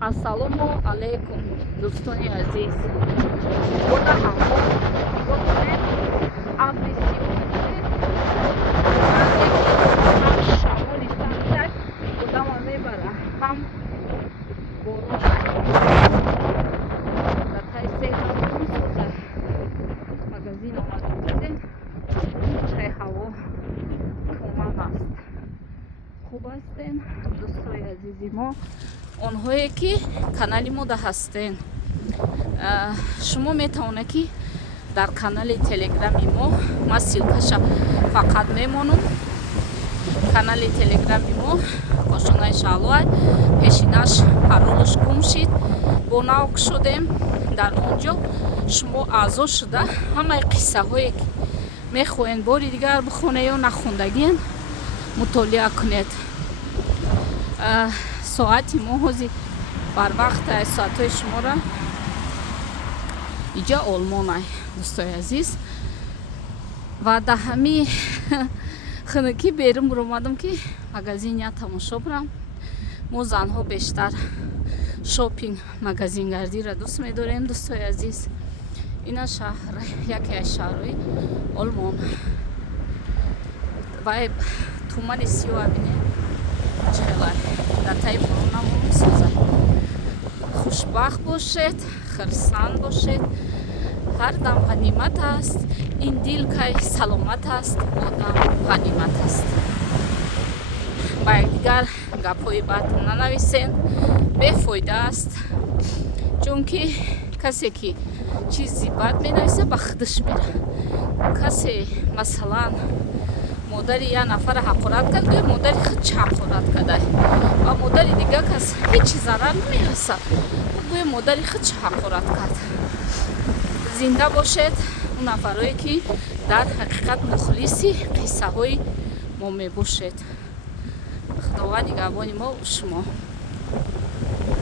Ассалому алейкум, дӯстони азиз. Бода ҳаво нигоҳ кунед, абри сиёҳ ҳам шамоли сахтак одама мебарад, ҳам борон дар таи сеҳраҳо месозад. Магазин омада будем, таи ҳаво томам аст. Хуб ҳастен дӯстони азизи мо, онҳое ки канали мода ҳастен. Шумо метавонед ки дар канали телеграми мо, ман силкаша фақат мемонам. Канали телеграми мо кошонаи шалвай, пешинаш паролаш гум шид, бо навк шудем. Дар онҷо шумо аъзо шуда ҳамаи қиссаҳое ки мехоҳед бори дигар бихонед ё нахондагиен мутолиа кунед. Соати мо ҳозир барвақт аст, соатҳои шумора иҷа олмонай дӯстои азиз. Ва дар ҳамин хунукӣ берун биромадам ки магазиня тамошо бурам. Мо занҳо бештар шопинг магазингардиро дӯст медорем дӯстои азиз. Ина шаҳр яке аз шаҳрҳои олмон. Вай тумани сиёҳ бинед челай дар таи борон намо месозад. Хушбахт бошед, хирсанд бошед. Ҳар дам ғанимат аст. Ин дил кай саломат аст, одам ғанимат аст. Ба якдигар гапҳои бад нанависен, бефоида аст. Чунки касе ки чизи бад менависад ба худаш мерад. Касе масалан модари як нафара ҳақорат кард, гӯё модари худ чӣ ҳақорат кардай ва модари дигар кас ҳеҷ зарар намерасад, гӯё модари худ чӣ ҳақорат кард. Зинда бошед он нафарое ки дар ҳақиқат мухлиси қиссаҳои мо мебошед. Худованд нигаҳбони мо шумо.